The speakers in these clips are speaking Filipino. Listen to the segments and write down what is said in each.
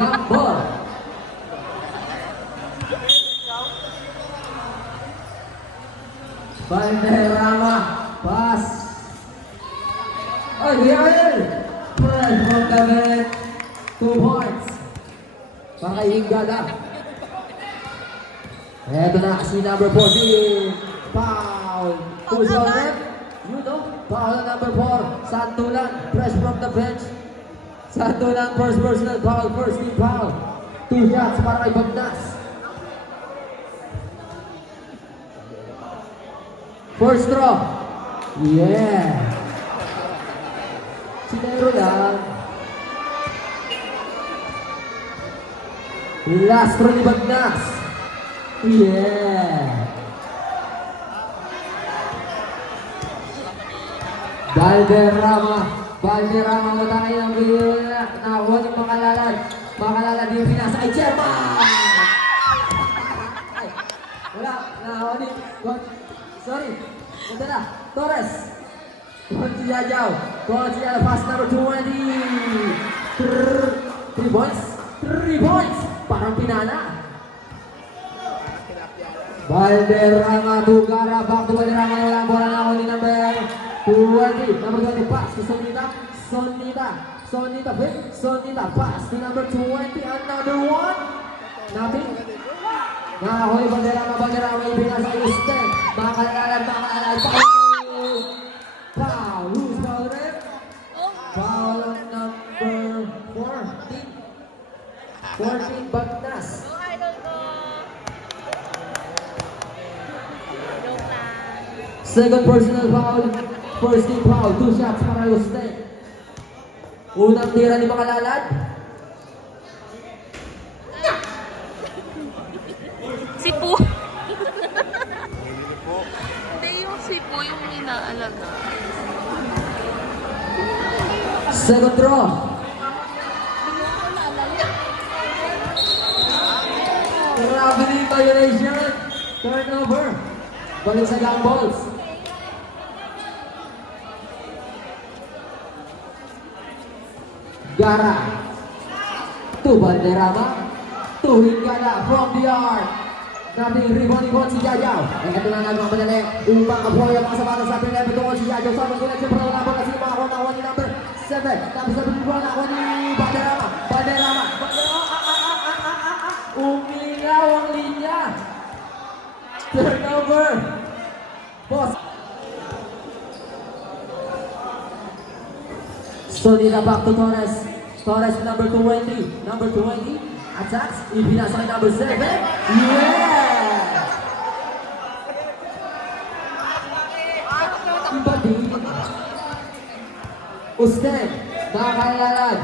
Gambol. Valderrama. Pass. Oh, Yael. Press from the net. 2 points. Pakahingala. Eto na si number 14. Foul. Who's on it? You know. Foul na number 4. Santulan. Press from the bench. Santulan first personal foul. First team foul. 2 shots para kay Bagnas. First draw. Yeah. Sinero lang. Last draw ni Bagnas. Yeah. Valderrama matangay ng video na nakakuha ng Makalalad yung pinasa ay Chairman! Ay, wala, nakakuha ni sorry, punta na, Torres. Konsi Yajaw, pass number 20. 3 points, 3 points, parang pinana. Valderrama to Gara, back to Valderrama, wala bola na ako ni number 20. Number 20 pass to Sonita pass to number 20. Another one. Nothing. Nakahoy Valderrama ibigay sa Houston. Makalalad. Foul. Who's foul red? Foul number 14. Bagnas. Second personal foul. First team foul. 2 shots para Houston. Unang tira ni Makalalad. Sipo. Hindi yung sipo, yung inaalaga. Second draw. Gravity violation. Turnover. Balik sa Gambles. Gara. To Valderrama. To Hingala from the arc. Nating rebound si Yajaw. Ang katunangan mga madali. Upang kabuhay ang mga sapatos sa pinag ito si Yajaw. Sa mga siyempre wala po kasi mga kunawa ni number 7. Tapos sa pinag ako ni Valderrama. Umingaw ang linya. Turnover. Boss. Sonita back to Torres. Torres number 20. Number 20. Attacks. Ibinasa kay number 7. Yeah! Iba din. Usten. Makalalad.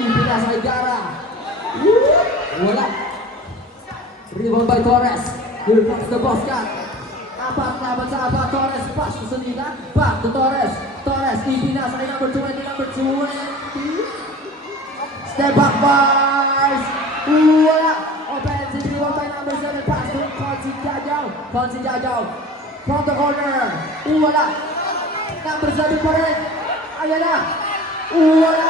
Ibinasa kay Gara. Wala. Rebound by Torres. Here comes the boss cut. Apat laban sa apat. Torres pass to Sonita. Back to Torres. Ibinasa kay number 20. Step back bars. Wala. Offensive rebound by number 7. Pass to Konsi Yajaw. From the corner. Wala. Number 7 pa rin. Ayan na. Wala.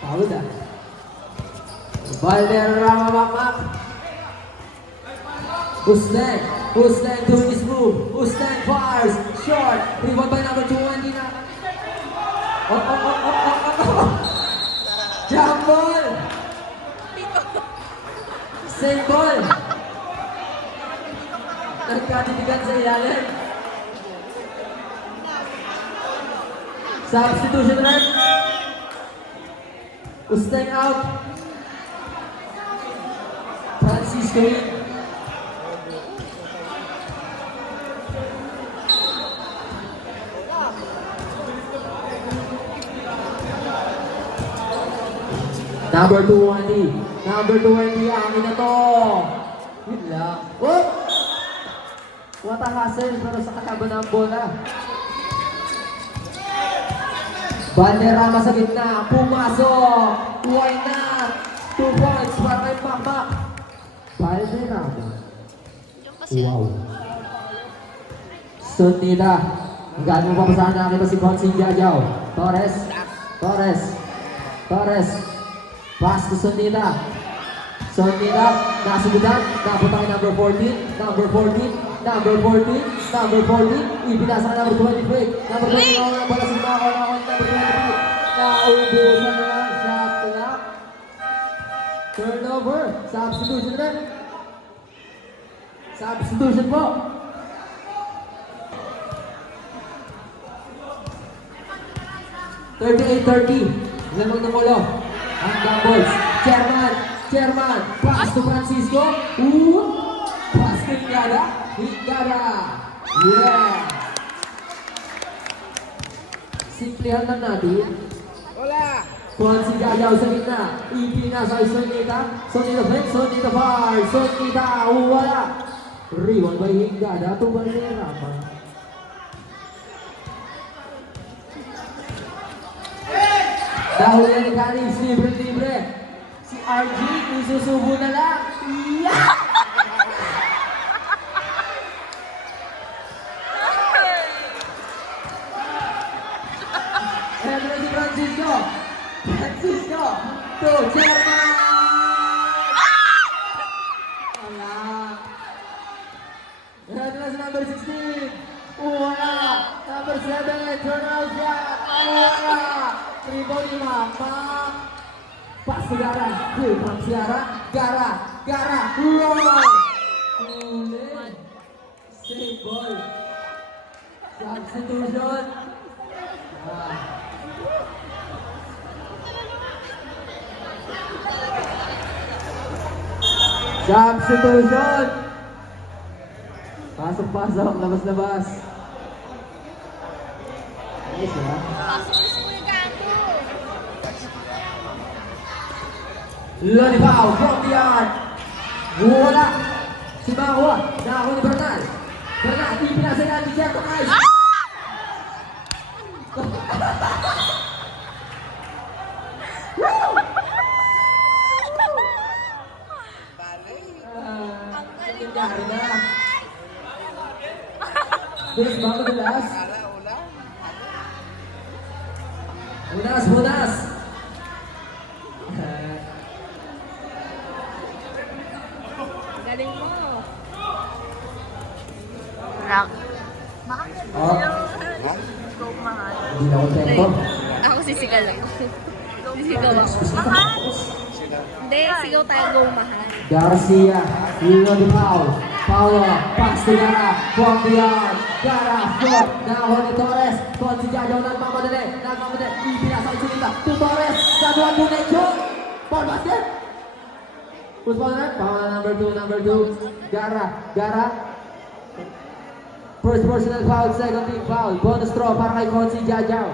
Tahu dah. Valderrama makmak. Hussein doing his move. Hussein fires. Short. Rebound by number 20 na. Jump ball. Same ball. Nagkatitigan sa ilalim. Substitution red. Hussein out. Francisco in. Number 20. Amin na to. Yun lang. Oh! What a hassle pero sa kataban ng bola. Valderrama sa gitna. Pumasok. Why not? 2 points para kay Makmak. Valderrama. Wow. Sonita. Hanggang mo papasahan na kita si Consing Jajaw. Torres. Torres. Torres. Pass to Sonita. Sonita. Nasa gudang. Napunta kay number 14. Number 14. Number 14. Number 14. Ipinasa ka number 23. Number 23. Wala si Mako. Number 23. Naubusan na lang. Shot clock. Turnover. Substitution rin. Substitution po. $38-30. Lamang ng ulo. Ang Gambols. Chairman. Pass to Francisco. Pass to Hingada. Yeah. Simplihan lang natin. Hola! Tuhan si Jajaw sa gitna. Ipinasa kay Sonita. Sonita far. Sonita. Wala. Rebound by Hingada. Tumbal niya naman. Dahil yan ni Canis, libre. Si RG, isusubo na lang. Yeah! Ayan na si Francisco. To Chairman! Wala. Ayan na si number 16. Wala. Number 7, turnout shot. Wala. 3-5. Pas ke Gara. Gara. Roll. Ulit. Save ball. Substitution. Substitution. Pasok. Labas. Ayos ya. Lonipaw from the arc. Wala. Si Mahua. Nakakuha ni Bernal. Ipinasa niya ni Jeff Ice. Nangyari na. Bilis ba ang dulas? Bunas. Galing mo. Rock. Oh, Go, mahal. hindi na kontento. Ako sisigal ako. Sisigaw ako. Mahal! Hindi, sigaw tayo, go, mahal. Garcia, Lonipaw. Paolo, pass to Gara, from the arc. Gara, shot. Nakakuha ni Torres. Tuhan si Jajaw, nagmamadali. Ipinasa kay Sunita. To Torres. Sabuhan mo na yun. Ball basket. Who's ball na? Paolo, number 2. Gara. First personal foul, second team foul. Bonus throw para kay Konsi Jajaw.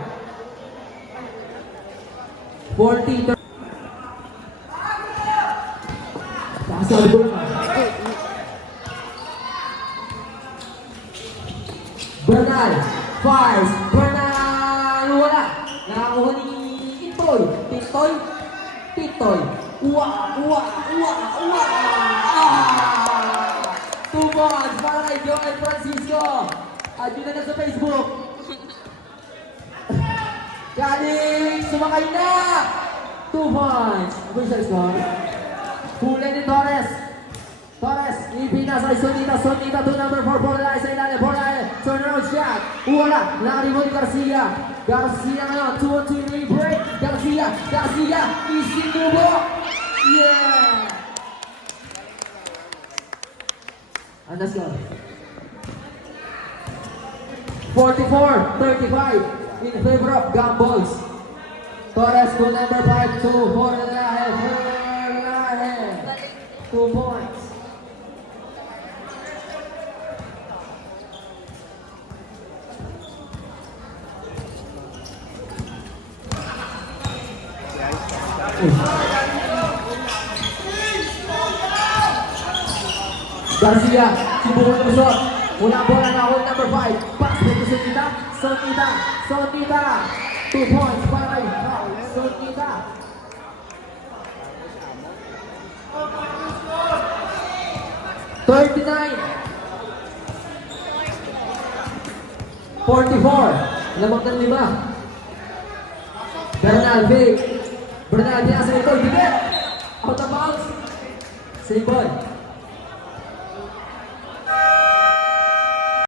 40. Sabi ko naman. Bernal fires. Wala. Nakakuha ni Titoy. Uwa. 2 points para kay Joel Francisco. At yun na sa Facebook. Galing, sumakay na. 2 points. Ano yung score? Huli ni Torres, ipinasa kay Sonita to number 4, Borlae sa ilalim, turnaround shot, wala, nakaribo ni Garcia ngayon, 2-on-2 break, Garcia, isinubo, yeah! Ano score? 44-35 in favor of Gambols. Torres to number 5 to Borlae. 2 points. Garcia, sibukan ng shot. Unang bola na hold number 5. Pass to Sonita. 2 points para kay Sonita. $39. 44. Lamang ng 5. Bernal fake. Bernal pinasa ito. Bigit. Out of bounds. Save ball.